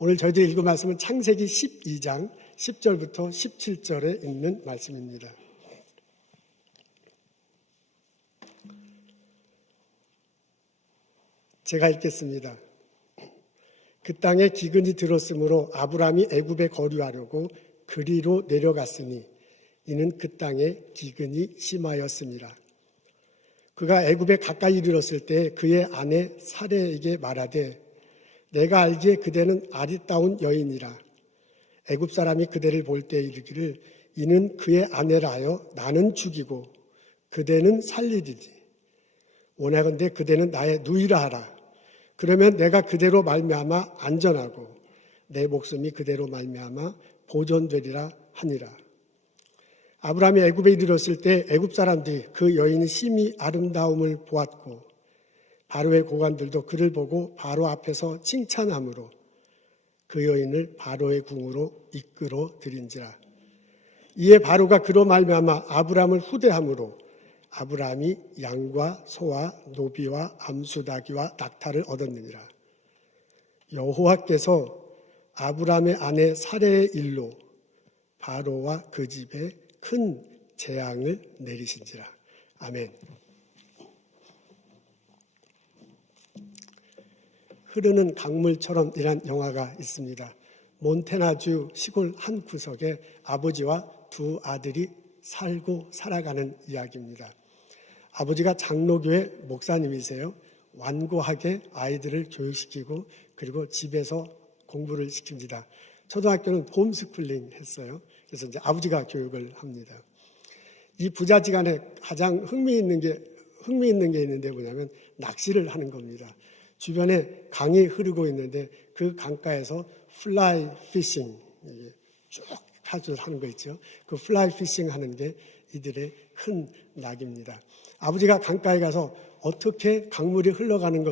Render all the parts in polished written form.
오늘 저희들이 읽은 말씀은 창세기 12장 10절부터 17절에 있는 말씀입니다. 제가 읽겠습니다. 그 땅에 기근이 들었으므로 아브람이 애굽에 거류하려고 그리로 내려갔으니 이는 그 땅에 기근이 심하였습니다. 그가 애굽에 가까이 이르렀을 때 그의 아내 사레에게 말하되 내가 알기에 그대는 아리따운 여인이라. 애굽 사람이 그대를 볼 때 이르기를 이는 그의 아내라 하여 나는 죽이고 그대는 살리리니 원하건대 그대는 나의 누이라 하라. 그러면 내가 그대로 말미암아 안전하고 내 목숨이 그대로 말미암아 보존되리라 하니라. 아브라함이 애굽에 이르렀을 때 애굽 사람들이 그 여인의 심히 아름다움을 보았고 바로의 고관들도 그를 보고 바로 앞에서 칭찬함으로 그 여인을 바로의 궁으로 이끌어 들인지라. 이에 바로가 그로 말미암아 아브라함을 후대함으로 아브라함이 양과 소와 노비와 암수다기와 낙타를 얻었느니라. 여호와께서 아브라함의 아내 사레의 일로 바로와 그 집에 큰 재앙을 내리신지라. 아멘. 흐르는 강물처럼이란 영화가 있습니다. 몬태나주 시골 한 구석에 아버지와 두 아들이 살고 살아가는 이야기입니다. 아버지가 장로교회 목사님이세요. 완고하게 아이들을 교육시키고 그리고 집에서 공부를 시킵니다. 초등학교는 홈스쿨링 했어요. 그래서 이제 아버지가 교육을 합니다. 이 부자지간에 가장 흥미있는 게 있는데 뭐냐면 낚시를 하는 겁니다. 주변에 강이 흐르고 있는데 그 강가에서 플라이 피싱 쭉 하는 거 있죠. 그 플라이 피싱 하는 게 이들의 큰 낙입니다. 아버지가 강가에 가서 어떻게 강물이 흘러가는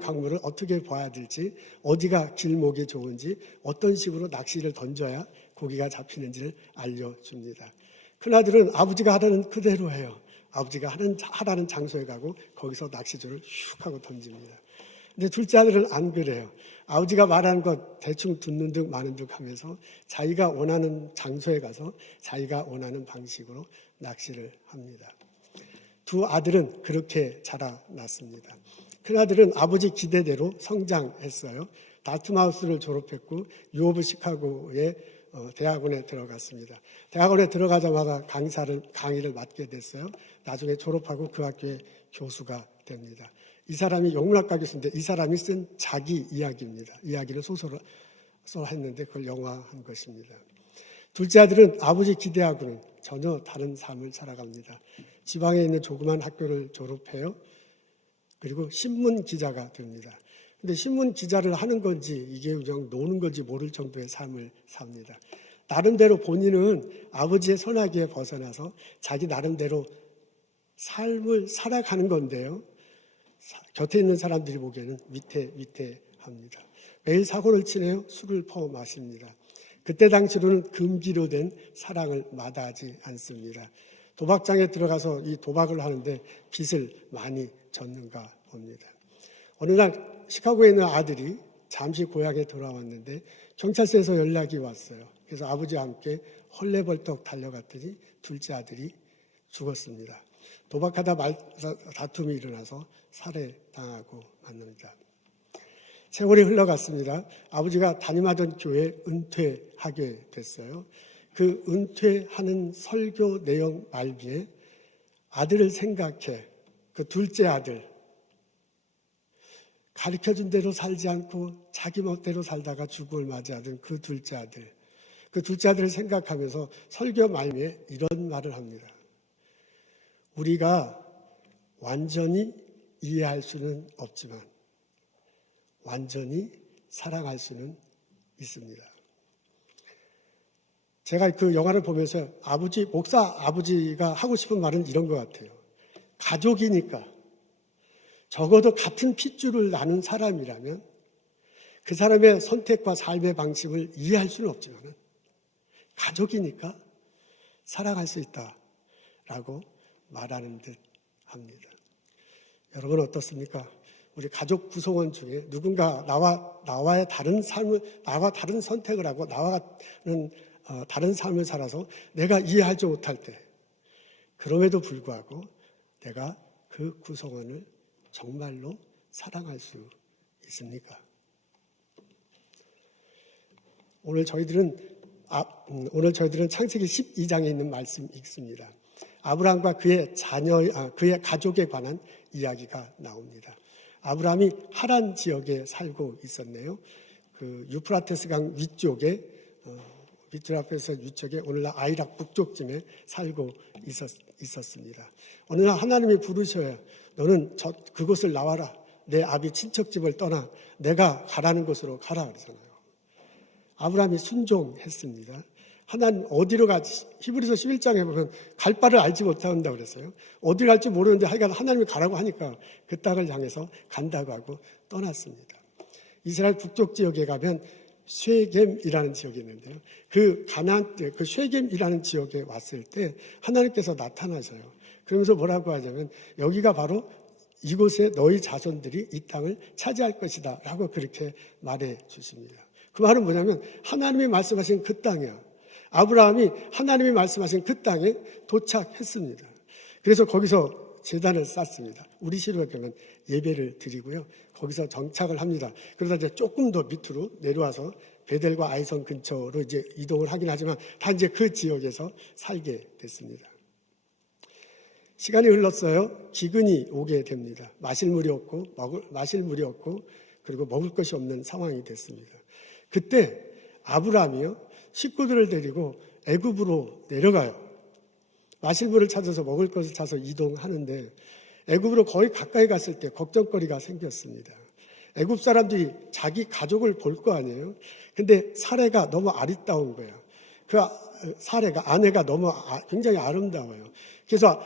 강물을 어떻게 봐야 될지, 어디가 길목이 좋은지, 어떤 식으로 낚시를 던져야 고기가 잡히는지를 알려줍니다. 큰아들은 아버지가 하라는 그대로 해요. 아버지가 하라는 장소에 가고 거기서 낚시줄을 슉 하고 던집니다. 근데 둘째 아들은 안 그래요. 아버지가 말하는 것 대충 듣는 듯 마는 듯 하면서 자기가 원하는 장소에 가서 자기가 원하는 방식으로 낚시를 합니다. 두 아들은 그렇게 자라났습니다. 큰아들은 아버지 기대대로 성장했어요. 다트마우스를 졸업했고 유오브 시카고의 대학원에 들어갔습니다. 대학원에 들어가자마자 강의를 맡게 됐어요. 나중에 졸업하고 그 학교의 교수가 됩니다. 이 사람이 영문학과 교수인데 이 사람이 쓴 자기 이야기입니다. 이야기를 소설로 했는데 그걸 영화한 것입니다. 둘째 아들은 아버지 기대하고는 전혀 다른 삶을 살아갑니다. 지방에 있는 조그만 학교를 졸업해요. 그리고 신문 기자가 됩니다. 근데 신문 기자를 하는 건지 이게 그냥 노는 건지 모를 정도의 삶을 삽니다. 나름대로 본인은 아버지의 손아귀에 벗어나서 자기 나름대로 삶을 살아가는 건데요. 곁에 있는 사람들이 보기에는 위태합니다. 매일 사고를 치네요. 술을 퍼 마십니다. 그때 당시로는 금기로 된 사랑을 마다하지 않습니다. 도박장에 들어가서 이 도박을 하는데 빚을 많이 졌는가 봅니다. 어느 날 시카고에 있는 아들이 잠시 고향에 돌아왔는데 경찰서에서 연락이 왔어요. 그래서 아버지와 함께 헐레벌떡 달려갔더니 둘째 아들이 죽었습니다. 도박하다 다툼이 일어나서 살해당하고 맙니다. 세월이 흘러갔습니다. 아버지가 담임하던 교회에 은퇴하게 됐어요. 그 은퇴하는 설교 내용 말기에 아들을 생각해 그 둘째 아들 가르쳐준 대로 살지 않고 자기 멋대로 살다가 죽음을 맞이하던 그 둘째 아들을 생각하면서 설교 말미에 이런 말을 합니다. 우리가 완전히 이해할 수는 없지만 완전히 사랑할 수는 있습니다. 제가 그 영화를 보면서 목사 아버지가 하고 싶은 말은 이런 것 같아요. 가족이니까 적어도 같은 핏줄을 나눈 사람이라면 그 사람의 선택과 삶의 방식을 이해할 수는 없지만 가족이니까 사랑할 수 있다라고 말하는 듯 합니다. 여러분 어떻습니까? 우리 가족 구성원 중에 누군가 나와의 다른 삶을, 나와 다른 선택을 하고 나와는 다른 삶을 살아서 내가 이해하지 못할 때, 그럼에도 불구하고 내가 그 구성원을 정말로 사랑할 수 있습니까? 오늘 저희들은 창세기 12장에 있는 말씀 읽습니다. 아브라함과 그의 그의 가족에 관한 이야기가 나옵니다. 아브라함이 하란 지역에 살고 있었네요. 그 유프라테스 강 위쪽에, 유프라테스 위쪽에 오늘날 아이락 북쪽쯤에 살고 있었습니다. 어느 날 하나님이 부르셔야 너는 그곳을 나와라. 내 아비 친척집을 떠나 내가 가라는 곳으로 가라 그러잖아요. 아브라함이 순종했습니다. 하나님 어디로 가지? 히브리서 11장에 보면 갈 바를 알지 못한다고 그랬어요. 어디 갈지 모르는데 하여간 하나님이 가라고 하니까 그 땅을 향해서 간다고 하고 떠났습니다. 이스라엘 북쪽 지역에 가면 쉐겜이라는 지역이 있는데요. 그 쉐겜이라는 지역에 왔을 때 하나님께서 나타나셔요. 그러면서 뭐라고 하냐면 여기가 바로 이곳에 너희 자손들이 이 땅을 차지할 것이다 라고 그렇게 말해 주십니다. 그 말은 뭐냐면 하나님이 말씀하신 그 땅이야. 아브라함이 하나님이 말씀하신 그 땅에 도착했습니다. 그래서 거기서 제단을 쌓습니다. 우리 시로 가면 예배를 드리고요. 거기서 정착을 합니다. 그러다 이제 조금 더 밑으로 내려와서 베델과 아이성 근처로 이제 이동을 하긴 하지만 다 이제 그 지역에서 살게 됐습니다. 시간이 흘렀어요. 기근이 오게 됩니다. 마실 물이 없고 그리고 먹을 것이 없는 상황이 됐습니다. 그때 아브라함이요 식구들을 데리고 애굽으로 내려가요. 마실 물을 찾아서 먹을 것을 찾아서 이동하는데 애굽으로 거의 가까이 갔을 때 걱정거리가 생겼습니다. 애굽 사람들이 자기 가족을 볼 거 아니에요. 근데 사례가 너무 아리따운 거야. 그 사례가 아내가 너무 굉장히 아름다워요. 그래서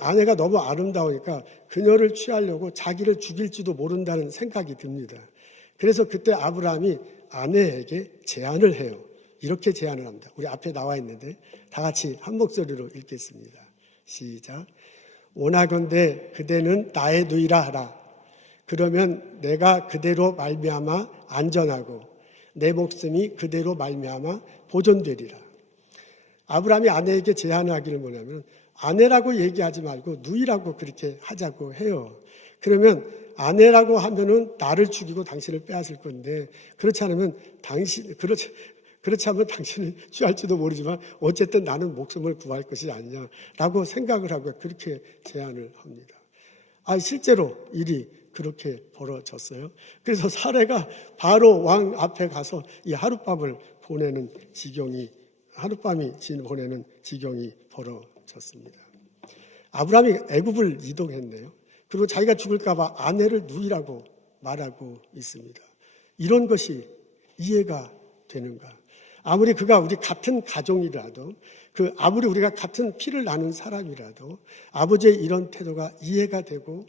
아내가 너무 아름다우니까 그녀를 취하려고 자기를 죽일지도 모른다는 생각이 듭니다. 그래서 그때 아브라함이 아내에게 제안을 해요. 이렇게 제안을 합니다. 우리 앞에 나와 있는데 다 같이 한 목소리로 읽겠습니다. 시작. 원하건대 그대는 나의 누이라 하라. 그러면 내가 그대로 말미암아 안전하고 내 목숨이 그대로 말미암아 보존되리라. 아브라함이 아내에게 제안하기를 뭐냐면 아내라고 얘기하지 말고 누이라고 그렇게 하자고 해요. 그러면 아내라고 하면은 나를 죽이고 당신을 빼앗을 건데 그렇지 않으면 당신을 취할지도 모르지만 어쨌든 나는 목숨을 구할 것이 아니냐라고 생각을 하고 그렇게 제안을 합니다. 실제로 일이 그렇게 벌어졌어요. 그래서 사례가 바로 왕 앞에 가서 이 하룻밤이 보내는 지경이 벌어졌습니다. 아브라함이 애굽을 이동했네요. 그리고 자기가 죽을까 봐 아내를 누이라고 말하고 있습니다. 이런 것이 이해가 되는가? 아무리 그가 우리 같은 가족이라도 아무리 우리가 같은 피를 나눈 사람이라도 아버지의 이런 태도가 이해가 되고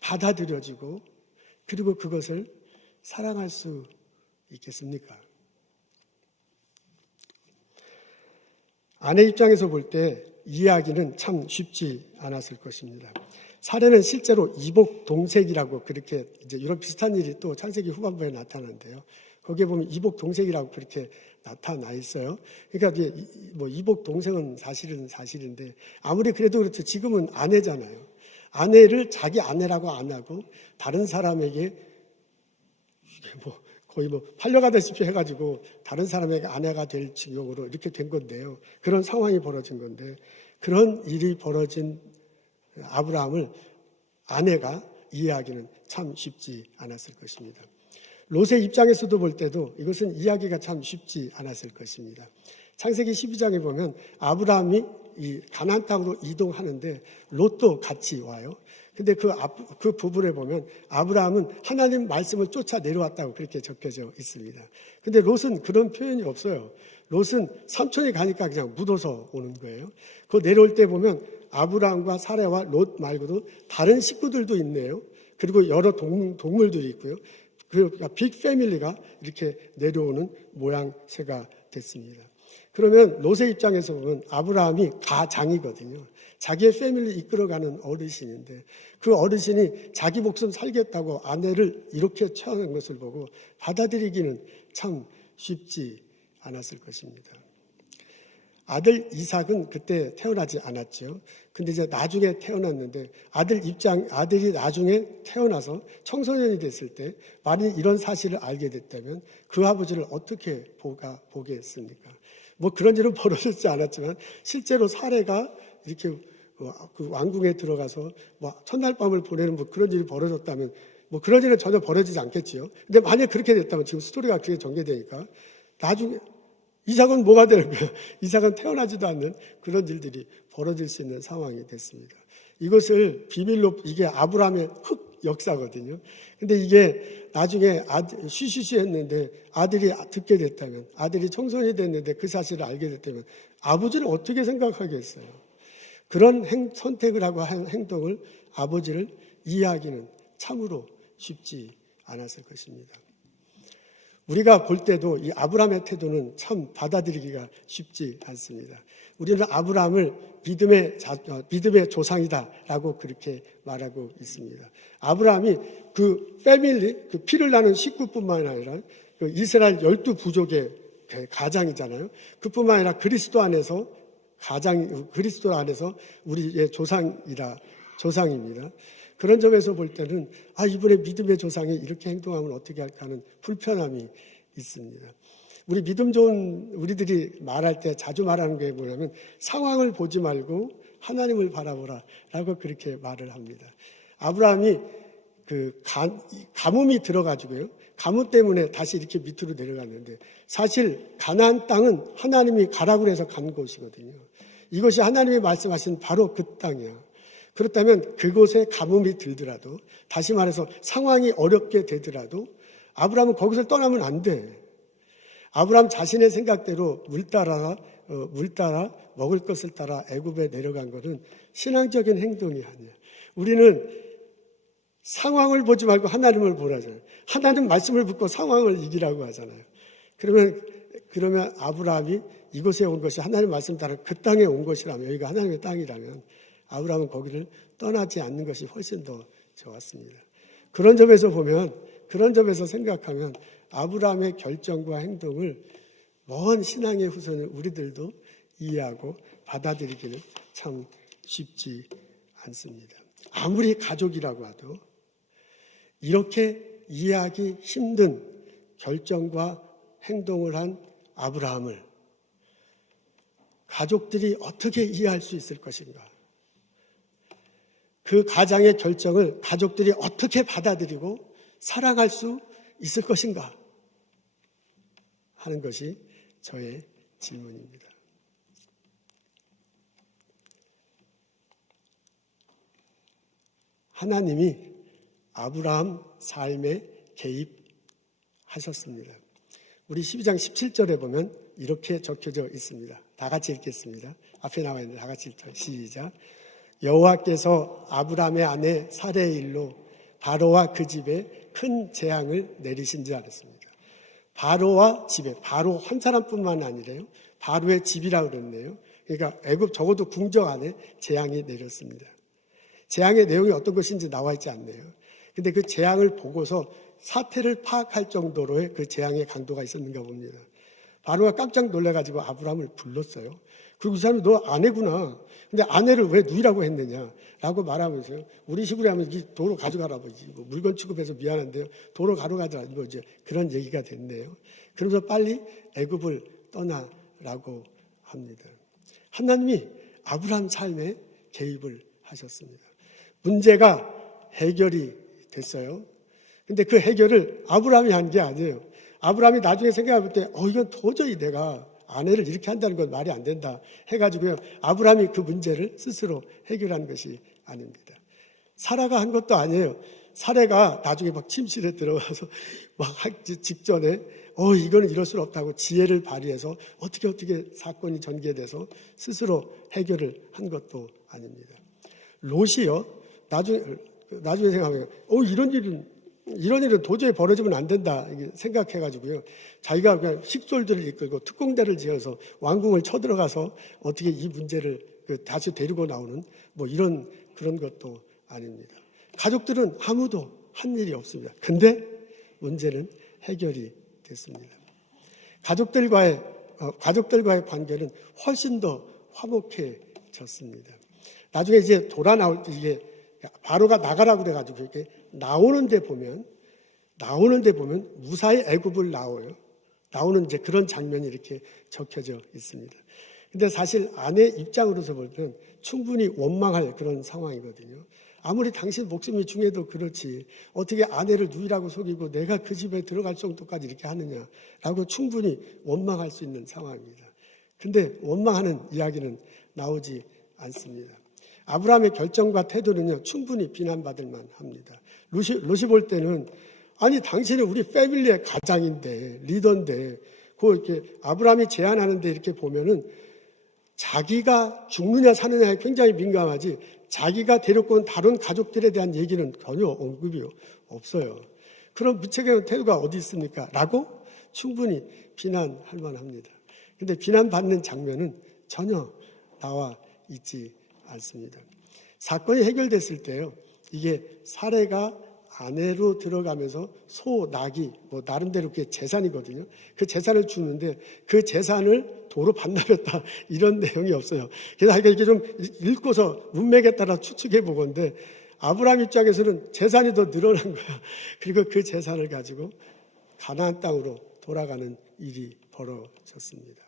받아들여지고 그리고 그것을 사랑할 수 있겠습니까? 아내 입장에서 볼 때 이해하기는 참 쉽지 않았을 것입니다. 사례는 실제로 이복 동색이라고 그렇게 이제 이런 비슷한 일이 또 창세기 후반부에 나타나는데요. 거기에 보면 이복 동색이라고 그렇게 나타나 있어요. 그러니까 이복 동생은 사실인데 아무리 그래도 그렇죠. 지금은 아내잖아요. 아내를 자기 아내라고 안 하고 다른 사람에게 거의 팔려가다시피 해가지고 다른 사람에게 아내가 될 지경으로 이렇게 된 건데요. 그런 상황이 벌어진 건데 그런 일이 벌어진 아브라함을 아내가 이해하기는 참 쉽지 않았을 것입니다. 롯의 입장에서도 볼 때도 이것은 이해하기가 참 쉽지 않았을 것입니다. 창세기 12장에 보면 아브라함이 이 가나안 땅으로 이동하는데 롯도 같이 와요. 근데 그 부분에 보면 아브라함은 하나님 말씀을 쫓아 내려왔다고 그렇게 적혀져 있습니다. 근데 롯은 그런 표현이 없어요. 롯은 삼촌이 가니까 그냥 묻어서 오는 거예요. 그 내려올 때 보면 아브라함과 사레와 롯 말고도 다른 식구들도 있네요. 그리고 여러 동물들이 있고요. 그러니까 빅 패밀리가 이렇게 내려오는 모양새가 됐습니다. 그러면 롯의 입장에서 보면 아브라함이 가장이거든요. 자기의 패밀리 이끌어가는 어르신인데 그 어르신이 자기 목숨 살겠다고 아내를 이렇게 처하는 것을 보고 받아들이기는 참 쉽지 않았을 것입니다. 아들 이삭은 그때 태어나지 않았죠. 근데 이제 나중에 태어났는데 아들이 나중에 태어나서 청소년이 됐을 때 만일 이런 사실을 알게 됐다면 그 아버지를 어떻게 보겠습니까? 뭐 그런 일은 벌어지지 않았지만 실제로 사례가 이렇게 그 왕궁에 들어가서 뭐 첫날 밤을 보내는 뭐 그런 일이 벌어졌다면 뭐 그런 일은 전혀 벌어지지 않겠지요. 근데 만약 그렇게 됐다면 지금 스토리가 그렇게 전개되니까 나중에 이삭은 뭐가 되는 거예요? 이삭은 태어나지도 않는 그런 일들이 벌어질 수 있는 상황이 됐습니다. 이것을 비밀로 이게 아브라함의 흑 역사거든요. 근데 이게 나중에 쉬쉬쉬 했는데 아들이 듣게 됐다면 아들이 청소년이 됐는데 그 사실을 알게 됐다면 아버지를 어떻게 생각하겠어요? 그런 선택을 하고 한 행동을 아버지를 이해하기는 참으로 쉽지 않았을 것입니다. 우리가 볼 때도 이 아브라함의 태도는 참 받아들이기가 쉽지 않습니다. 우리는 아브라함을 믿음의 조상이다라고 그렇게 말하고 있습니다. 아브라함이 그 패밀리, 그 피를 나는 식구뿐만 아니라 그 이스라엘 12부족의 가장이잖아요. 그뿐만 아니라 그리스도 안에서 우리의 조상입니다. 그런 점에서 볼 때는 이번에 믿음의 조상이 이렇게 행동하면 어떻게 할까 하는 불편함이 있습니다. 우리 믿음 좋은 우리들이 말할 때 자주 말하는 게 뭐냐면 상황을 보지 말고 하나님을 바라보라 라고 그렇게 말을 합니다. 아브라함이 그 가뭄이 들어가지고요. 가뭄 때문에 다시 이렇게 밑으로 내려갔는데 사실 가나안 땅은 하나님이 가라고 해서 간 곳이거든요. 이것이 하나님이 말씀하신 바로 그 땅이야. 그렇다면 그곳에 가뭄이 들더라도 다시 말해서 상황이 어렵게 되더라도 아브라함은 거기서 떠나면 안 돼. 아브라함 자신의 생각대로 물 따라 먹을 것을 따라 애굽에 내려간 것은 신앙적인 행동이 아니야. 우리는 상황을 보지 말고 하나님을 보라잖아요. 하나님 말씀을 듣고 상황을 이기라고 하잖아요. 그러면 아브라함이 이곳에 온 것이 하나님 말씀 따라 그 땅에 온 것이라면 여기가 하나님의 땅이라면 아브라함은 거기를 떠나지 않는 것이 훨씬 더 좋았습니다. 그런 점에서 생각하면 아브라함의 결정과 행동을 먼 신앙의 후손인 우리들도 이해하고 받아들이기는 참 쉽지 않습니다. 아무리 가족이라고 해도 이렇게 이해하기 힘든 결정과 행동을 한 아브라함을 가족들이 어떻게 이해할 수 있을 것인가? 그 가장의 결정을 가족들이 어떻게 받아들이고 사랑할 수 있을 것인가 하는 것이 저의 질문입니다. 하나님이 아브라함 삶에 개입하셨습니다. 우리 12장 17절에 보면 이렇게 적혀져 있습니다. 다 같이 읽겠습니다. 앞에 나와 있는 다 같이 읽죠. 시작. 여호와께서 아브라함의 아내 사레의 일로 바로와 그 집에 큰 재앙을 내리신지 알았습니다. 바로와 집에, 바로 한 사람뿐만 아니래요. 바로의 집이라고 그랬네요. 그러니까 애굽 적어도 궁정 안에 재앙이 내렸습니다. 재앙의 내용이 어떤 것인지 나와 있지 않네요. 근데 그 재앙을 보고서 사태를 파악할 정도로의 그 재앙의 강도가 있었는가 봅니다. 바로가 깜짝 놀라가지고 아브라함을 불렀어요. 그리고 그 사람이 너 아내구나. 근데 아내를 왜 누이라고 했느냐라고 말하면서요. 우리 식으로 하면 이 도로 가져가라. 뭐 물건 취급해서 미안한데요. 도로 가져가자. 뭐 이제 그런 얘기가 됐네요. 그러면서 빨리 애굽을 떠나라고 합니다. 하나님이 아브라함 삶에 개입을 하셨습니다. 문제가 해결이 됐어요. 근데 그 해결을 아브라함이 한 게 아니에요. 아브라함이 나중에 생각해 볼 때, 이건 도저히 내가 아내를 이렇게 한다는 건 말이 안 된다 해가지고요. 아브라함이 그 문제를 스스로 해결한 것이 아닙니다. 사라가 한 것도 아니에요. 사라가 나중에 막 침실에 들어가서 막 직전에 이거는 이럴 수 없다고 지혜를 발휘해서 어떻게 사건이 전개돼서 스스로 해결을 한 것도 아닙니다. 롯이요. 나중에 생각하면 이런 일은 도저히 벌어지면 안 된다 생각해가지고요. 자기가 그냥 식솔들을 이끌고 특공대를 지어서 왕궁을 쳐들어가서 어떻게 이 문제를 다시 데리고 나오는 이런 그런 것도 아닙니다. 가족들은 아무도 한 일이 없습니다. 근데 문제는 해결이 됐습니다. 가족들과의 관계는 훨씬 더 화목해졌습니다. 나중에 이제 돌아 나올 때 이게 바로가 나가라고 그래가지고 이렇게 나오는데 보면 무사히 애굽을 나오는 이제 그런 장면이 이렇게 적혀져 있습니다. 근데 사실 아내 입장으로서 볼 때는 충분히 원망할 그런 상황이거든요. 아무리 당신 목숨이 중요해도 그렇지 어떻게 아내를 누이라고 속이고 내가 그 집에 들어갈 정도까지 이렇게 하느냐라고 충분히 원망할 수 있는 상황입니다. 근데 원망하는 이야기는 나오지 않습니다. 아브라함의 결정과 태도는요 충분히 비난받을 만합니다. 롯이 볼 때는 아니 당신은 우리 패밀리의 가장인데 리더인데 이렇게 아브라함이 제안하는데 이렇게 보면은 자기가 죽느냐 사느냐에 굉장히 민감하지 자기가 데리고 온 다른 가족들에 대한 얘기는 전혀 언급이 없어요. 그런 무책임한 태도가 어디 있습니까? 라고 충분히 비난할 만합니다. 근데 비난받는 장면은 전혀 나와 있지 않습니다. 사건이 해결됐을 때요. 이게 사례가 아내로 들어가면서 소, 낙이 나름대로 그게 재산이거든요. 그 재산을 주는데 그 재산을 도로 반납했다 이런 내용이 없어요. 그래서 이게 좀 읽고서 문맥에 따라 추측해 보건데 아브라함 입장에서는 재산이 더 늘어난 거야. 그리고 그 재산을 가지고 가나안 땅으로 돌아가는 일이 벌어졌습니다.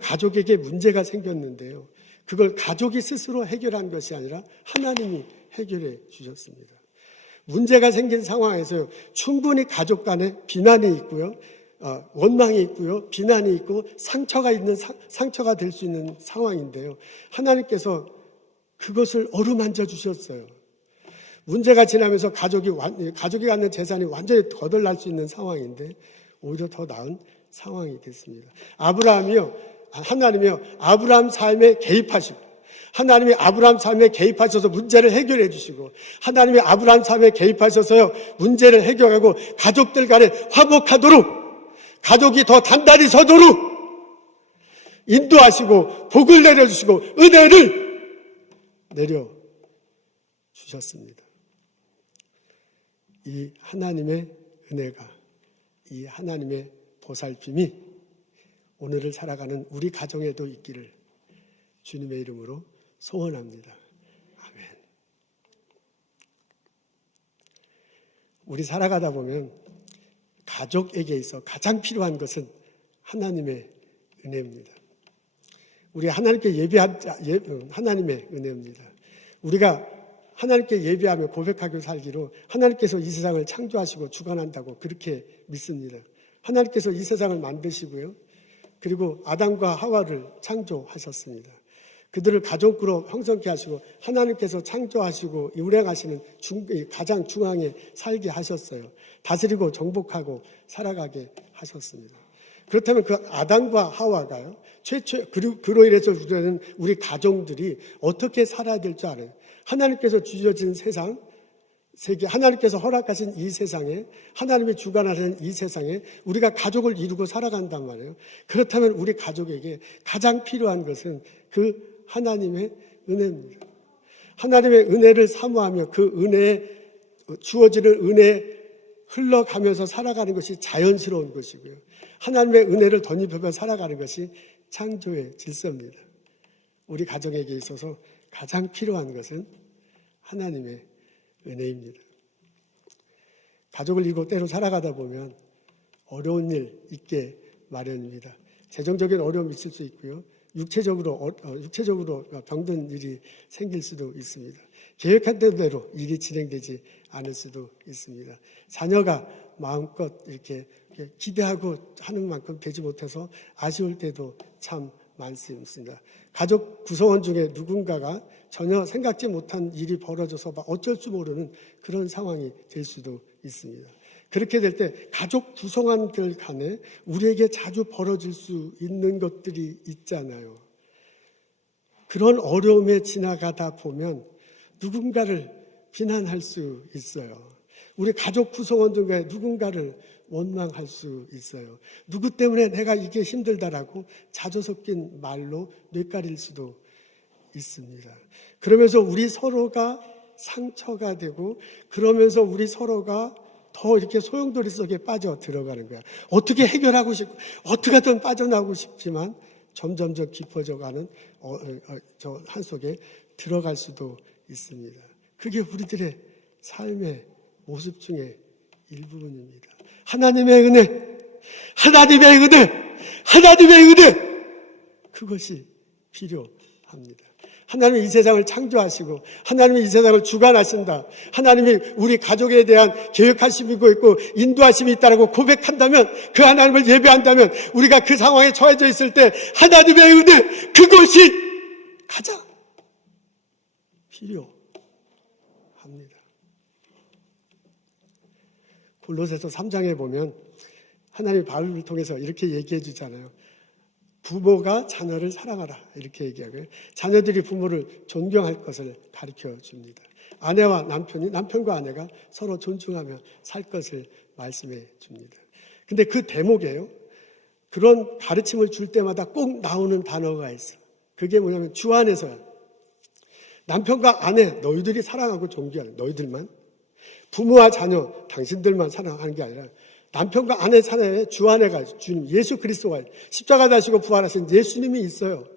가족에게 문제가 생겼는데요. 그걸 가족이 스스로 해결한 것이 아니라 하나님이 해결해 주셨습니다. 문제가 생긴 상황에서 충분히 가족 간에 비난이 있고요. 원망이 있고요. 비난이 있고 상처가 될 수 있는 상황인데요. 하나님께서 그것을 어루만져 주셨어요. 문제가 지나면서 가족이 갖는 재산이 완전히 거덜날 수 있는 상황인데 오히려 더 나은 상황이 됐습니다. 하나님이요. 아브라함 삶에 개입하시고 하나님이 아브라함 삶에 개입하셔서 문제를 해결해 주시고 하나님이 아브라함 삶에 개입하셔서요 문제를 해결하고 가족들 간에 화목하도록 가족이 더 단단히 서도록 인도하시고 복을 내려주시고 은혜를 내려주셨습니다. 이 하나님의 은혜가 이 하나님의 보살핌이 오늘을 살아가는 우리 가정에도 있기를 주님의 이름으로 소원합니다. 아멘. 우리 살아가다 보면 가족에게 있어 가장 필요한 것은 하나님의 은혜입니다. 우리 하나님께 하나님의 은혜입니다. 우리가 하나님께 예배하며 고백하고 살기로 하나님께서 이 세상을 창조하시고 주관한다고 그렇게 믿습니다. 하나님께서 이 세상을 만드시고요. 그리고 아담과 하와를 창조하셨습니다. 그들을 가족으로 형성케 하시고 하나님께서 창조하시고 운행하시는 가장 중앙에 살게 하셨어요. 다스리고 정복하고 살아가게 하셨습니다. 그렇다면 그 아담과 하와가요. 그로 인해서 우리 가정들이 어떻게 살아야 될 줄 알아요. 하나님께서 주셔진 세계, 하나님께서 허락하신 이 세상에, 하나님이 주관하는 이 세상에 우리가 가족을 이루고 살아간단 말이에요. 그렇다면 우리 가족에게 가장 필요한 것은 그 하나님의 은혜입니다. 하나님의 은혜를 사모하며 그 은혜에 주어지는 은혜에 흘러가면서 살아가는 것이 자연스러운 것이고요. 하나님의 은혜를 덧입으며 살아가는 것이 창조의 질서입니다. 우리 가정에게 있어서 가장 필요한 것은 하나님의 은혜입니다. 가족을 이루고 때로 살아가다 보면 어려운 일 있게 마련입니다. 재정적인 어려움이 있을 수 있고요. 육체적으로 병든 일이 생길 수도 있습니다. 계획한 대로 일이 진행되지 않을 수도 있습니다. 자녀가 마음껏 이렇게 기대하고 하는 만큼 되지 못해서 아쉬울 때도 참 많습니다. 가족 구성원 중에 누군가가 전혀 생각지 못한 일이 벌어져서 어쩔 줄 모르는 그런 상황이 될 수도 있습니다. 그렇게 될 때 가족 구성원들 간에 우리에게 자주 벌어질 수 있는 것들이 있잖아요. 그런 어려움에 지나가다 보면 누군가를 비난할 수 있어요. 우리 가족 구성원 중에 누군가를 원망할 수 있어요. 누구 때문에 내가 이게 힘들다라고 자조 섞인 말로 뇌까릴 수도 있습니다. 그러면서 우리 서로가 상처가 되고, 그러면서 우리 서로가 더 이렇게 소용돌이 속에 빠져 들어가는 거야. 어떻게 해결하고 싶고 어떻게든 빠져나오고 싶지만 점점 더 깊어져가는 저 한 속에 들어갈 수도 있습니다. 그게 우리들의 삶의 모습 중에 일부분입니다. 하나님의 은혜, 하나님의 은혜, 하나님의 은혜, 그것이 필요합니다. 하나님이 이 세상을 창조하시고 하나님이 이 세상을 주관하신다, 하나님이 우리 가족에 대한 계획하심이 있고 인도하심이 있다고 고백한다면, 그 하나님을 예배한다면, 우리가 그 상황에 처해져 있을 때 하나님의 은혜, 그것이 가장 필요합니다. 골로새서 3장에 보면 하나님이 바울을 통해서 이렇게 얘기해 주잖아요. 부모가 자녀를 사랑하라, 이렇게 얘기하고요. 자녀들이 부모를 존경할 것을 가르쳐 줍니다. 아내와 남편이, 남편과 아내가 서로 존중하며 살 것을 말씀해 줍니다. 근데 그 대목에요, 그런 가르침을 줄 때마다 꼭 나오는 단어가 있어요. 그게 뭐냐면 주 안에서야. 남편과 아내, 너희들이 사랑하고 존경하는, 너희들만, 부모와 자녀, 당신들만 사랑하는 게 아니라 남편과 아내 사이에 주 안에가 주님 예수 그리스도가 십자가 다시고 부활하신 예수님이 있어요.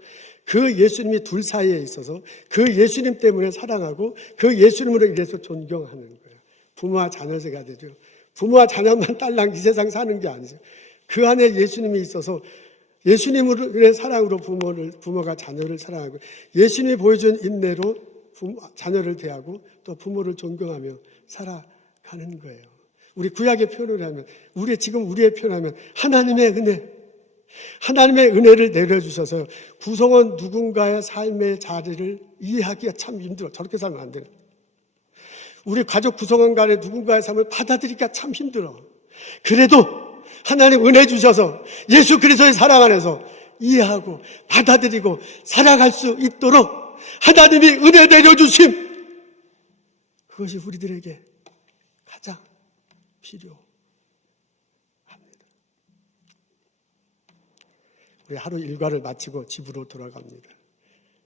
그 예수님이 둘 사이에 있어서 그 예수님 때문에 사랑하고 그 예수님으로 인해서 존경하는 거예요. 부모와 자녀제가 되죠. 부모와 자녀만 딸랑 이 세상 사는 게 아니죠. 그 안에 예수님이 있어서 예수님의 사랑으로 부모가 자녀를 사랑하고, 예수님이 보여준 인내로 자녀를 대하고 또 부모를 존경하며 살아가는 거예요. 우리 구약의 표현을 하면, 우리의 표현을 하면 하나님의 은혜, 하나님의 은혜를 내려주셔서 구성원 누군가의 삶의 자리를 이해하기가 참 힘들어. 저렇게 살면 안 돼요. 우리 가족 구성원 간에 누군가의 삶을 받아들이기가 참 힘들어. 그래도 하나님 은혜 주셔서 예수 그리스도의 사랑 안에서 이해하고 받아들이고 살아갈 수 있도록 하나님이 은혜 내려주심, 그것이 우리들에게 가장 필요합니다. 우리 하루 일과를 마치고 집으로 돌아갑니다.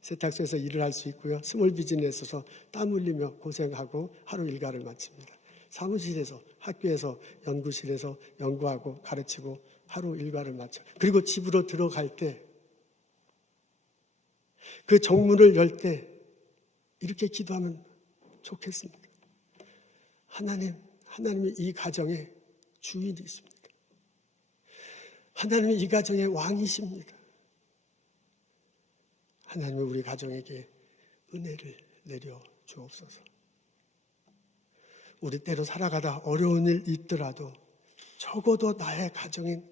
세탁소에서 일을 할 수 있고요. 스몰 비즈니스에서 땀 흘리며 고생하고 하루 일과를 마칩니다. 사무실에서, 학교에서, 연구실에서 연구하고 가르치고 하루 일과를 마쳐. 그리고 집으로 들어갈 때, 그 정문을 열 때 이렇게 기도하면 좋겠습니다. 하나님이 이 가정의 주인이십니다. 하나님이 이 가정의 왕이십니다. 하나님이 우리 가정에게 은혜를 내려 주옵소서. 우리 때로 살아가다 어려운 일 있더라도 적어도 나의 가정인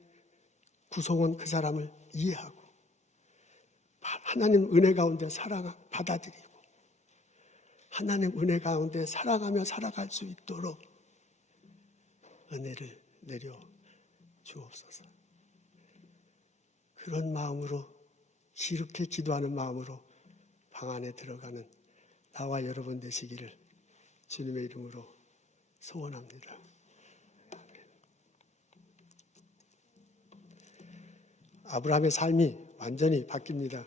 구성원 그 사람을 이해하고 하나님 은혜 가운데 받아들이고 하나님 은혜 가운데 살아가며 살아갈 수 있도록 은혜를 내려 주옵소서. 그런 마음으로, 기렇게 기도하는 마음으로 방 안에 들어가는 나와 여러분 되시기를 주님의 이름으로 소원합니다. 아브라함의 삶이 완전히 바뀝니다.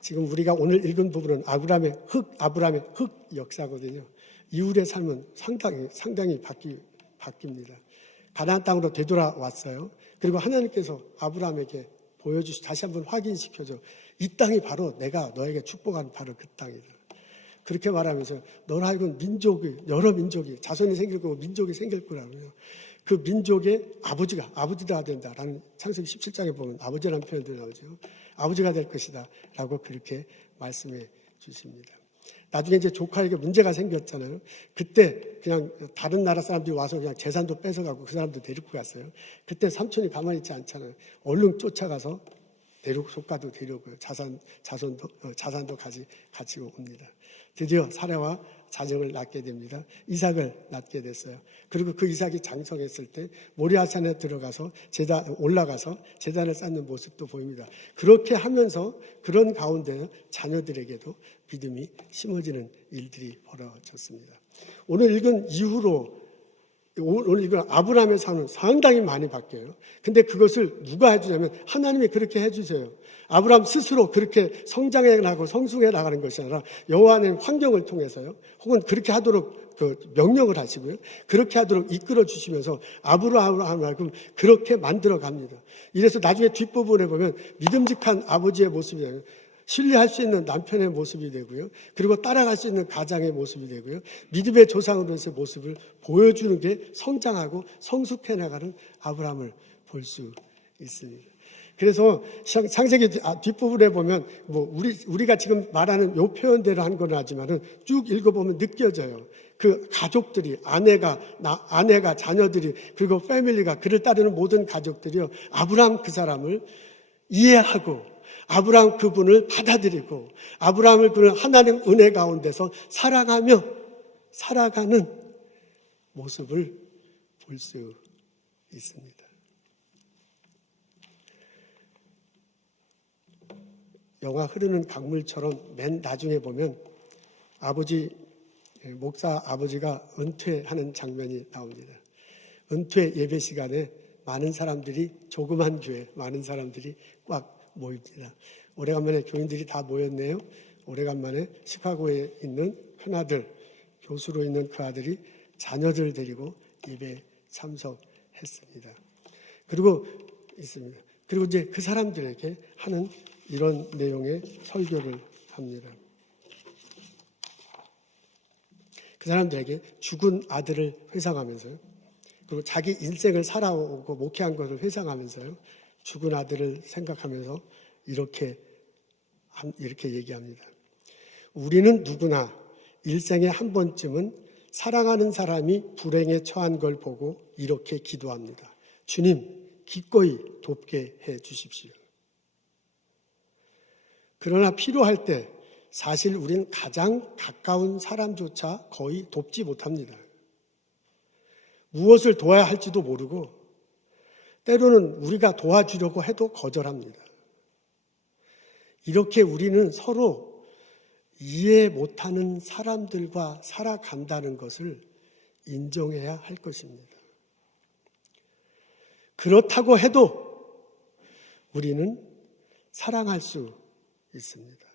지금 우리가 오늘 읽은 부분은 아브라함의 흙 역사거든요. 이후의 삶은 상당히 바뀝니다. 가나안 땅으로 되돌아왔어요. 그리고 하나님께서 아브라함에게 다시 한번 확인시켜줘. 이 땅이 바로 내가 너에게 축복한 바로 그 땅이다. 그렇게 말하면서 너는 하여금 여러 민족이, 자손이 생길 거고 민족이 생길 거라고요. 그 민족의 아버지가 된다라는 창세기 17장에 보면 아버지라는 표현도 나오죠. 아버지가 될 것이다 라고 그렇게 말씀해 주십니다. 나중에 이제 조카에게 문제가 생겼잖아요. 그때 그냥 다른 나라 사람들이 와서 그냥 재산도 뺏어가고 그 사람도 데리고 갔어요. 그때 삼촌이 가만히 있지 않잖아요. 얼른 쫓아가서 조카도 데려오고요. 자산도 같이 옵니다. 드디어 사라와 자녀를 낳게 됩니다. 이삭을 낳게 됐어요. 그리고 그 이삭이 장성했을 때 모리아산에 들어가서 올라가서 제단을 쌓는 모습도 보입니다. 그렇게 하면서 그런 가운데 자녀들에게도 믿음이 심어지는 일들이 벌어졌습니다. 오늘 읽은 이후로 오늘 이건 아브라함의 삶은 상당히 많이 바뀌어요. 근데 그것을 누가 해주냐면 하나님이 그렇게 해주세요. 아브라함 스스로 그렇게 성장해 나가고 성숙해 나가는 것이 아니라 여호와 하나님 환경을 통해서요. 혹은 그렇게 하도록 명령을 하시고요. 그렇게 하도록 이끌어 주시면서 아브라함을 그렇게 만들어 갑니다. 이래서 나중에 뒷부분에 보면 믿음직한 아버지의 모습이 되고요. 신뢰할 수 있는 남편의 모습이 되고요. 그리고 따라갈 수 있는 가장의 모습이 되고요. 믿음의 조상으로서의 모습을 보여주는 게 성장하고 성숙해 나가는 아브라함을 볼 수 있습니다. 그래서 창세기 뒷부분에 보면 우리가 지금 말하는 요 표현대로 한 건 하지만은 쭉 읽어보면 느껴져요. 그 가족들이 아내가 자녀들이 그리고 패밀리가 그를 따르는 모든 가족들이요. 아브라함 그 사람을 이해하고 아브라함 그분을 받아들이고 아브라함을 그는 하나님 은혜 가운데서 사랑하며 살아가는 모습을 볼 수 있습니다. 영화 흐르는 강물처럼 맨 나중에 보면 목사 아버지가 은퇴하는 장면이 나옵니다. 은퇴 예배 시간에 많은 사람들이 조그만 교회 많은 사람들이 꽉 모입니다. 오래간만에 교인들이 다 모였네요. 오래간만에 시카고에 있는 큰아들, 교수로 있는 그 아들이 자녀들 데리고 예배에 참석했습니다. 그리고 이제 그 사람들에게 하는 이런 내용의 설교를 합니다. 그 사람들에게 죽은 아들을 회상하면서요. 그리고 자기 인생을 살아오고 목회한 것을 회상하면서요. 죽은 아들을 생각하면서 이렇게 얘기합니다. 우리는 누구나 일생에 한 번쯤은 사랑하는 사람이 불행에 처한 걸 보고 이렇게 기도합니다. 주님, 기꺼이 돕게 해 주십시오. 그러나 필요할 때 사실 우리는 가장 가까운 사람조차 거의 돕지 못합니다. 무엇을 도와야 할지도 모르고 때로는 우리가 도와주려고 해도 거절합니다. 이렇게 우리는 서로 이해 못하는 사람들과 살아간다는 것을 인정해야 할 것입니다. 그렇다고 해도 우리는 사랑할 수 있습니다.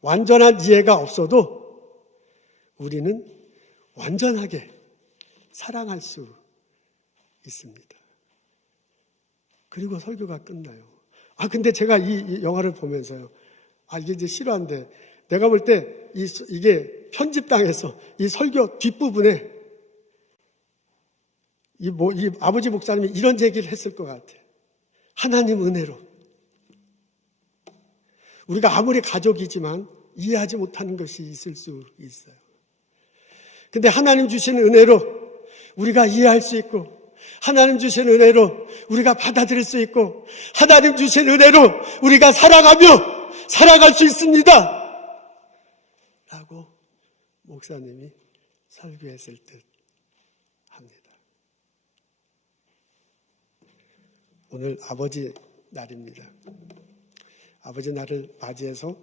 완전한 이해가 없어도 우리는 완전하게 사랑할 수 있습니다. 그리고 설교가 끝나요. 근데 제가 이 영화를 보면서요. 이게 이제 실화인데 내가 볼 때 이게 편집당해서 이 설교 뒷부분에 이 아버지 목사님이 이런 얘기를 했을 것 같아요. 하나님 은혜로. 우리가 아무리 가족이지만 이해하지 못하는 것이 있을 수 있어요. 근데 하나님 주신 은혜로 우리가 이해할 수 있고 하나님 주신 은혜로 우리가 받아들일 수 있고 하나님 주신 은혜로 우리가 사랑하며 살아갈 수 있습니다. 라고 목사님이 설교했을 듯 합니다. 오늘 아버지 날입니다. 아버지 날을 맞이해서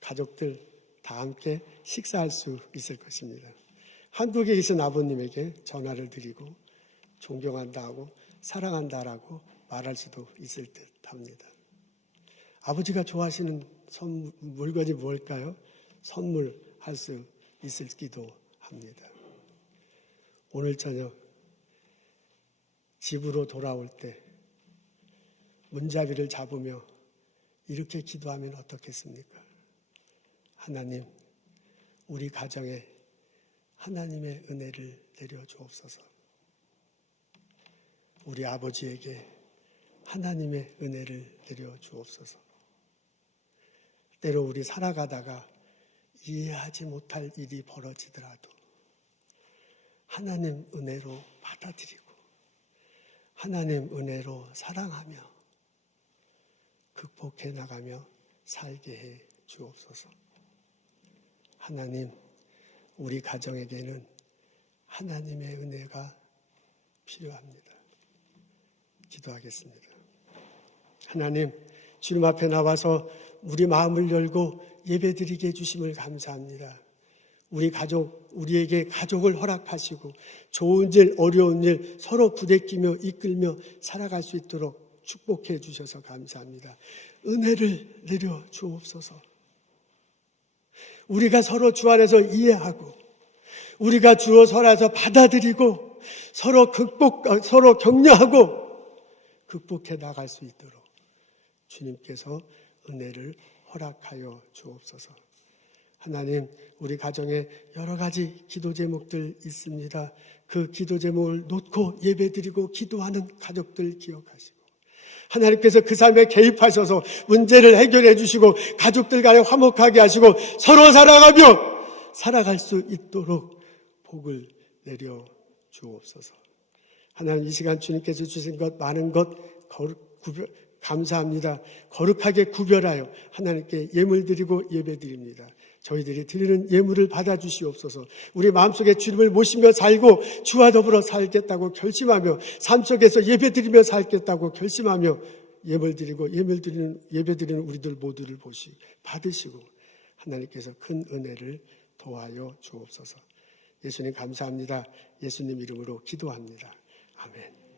가족들 다 함께 식사할 수 있을 것입니다. 한국에 계신 아버님에게 전화를 드리고 존경한다고 사랑한다라고 말할 수도 있을 듯 합니다. 아버지가 좋아하시는 물건이 뭘까요? 선물할 수 있을지도 합니다. 오늘 저녁 집으로 돌아올 때 문자비를 잡으며 이렇게 기도하면 어떻겠습니까? 하나님, 우리 가정에 하나님의 은혜를 내려주옵소서. 우리 아버지에게 하나님의 은혜를 내려주옵소서. 때로 우리 살아가다가 이해하지 못할 일이 벌어지더라도 하나님 은혜로 받아들이고 하나님 은혜로 사랑하며 극복해 나가며 살게 해 주옵소서. 하나님, 우리 가정에게는 하나님의 은혜가 필요합니다. 기도하겠습니다. 하나님, 주님 앞에 나와서 우리 마음을 열고 예배드리게 해주심을 감사합니다. 우리 가족, 우리에게 가족을 허락하시고 좋은 일, 어려운 일 서로 부대끼며 이끌며 살아갈 수 있도록 축복해 주셔서 감사합니다. 은혜를 내려 주옵소서. 우리가 서로 주 안에서 이해하고 우리가 주 안에서 받아들이고 서로 격려하고 극복해 나갈 수 있도록 주님께서 은혜를 허락하여 주옵소서. 하나님, 우리 가정에 여러 가지 기도 제목들 있습니다. 그 기도 제목을 놓고 예배드리고 기도하는 가족들 기억하시고 하나님께서 그 삶에 개입하셔서 문제를 해결해 주시고 가족들 간에 화목하게 하시고 서로 살아가며 살아갈 수 있도록 복을 내려 주옵소서. 하나님, 이 시간 주님께서 주신 것 많은 것 감사합니다. 거룩하게 구별하여 하나님께 예물 드리고 예배 드립니다. 저희들이 드리는 예물을 받아주시옵소서. 우리 마음속에 주님을 모시며 살고 주와 더불어 살겠다고 결심하며 삶 속에서 예배 드리며 살겠다고 결심하며 예배 드리는 우리들 모두를 받으시고 하나님께서 큰 은혜를 더하여 주옵소서. 예수님 감사합니다. 예수님 이름으로 기도합니다. 아멘.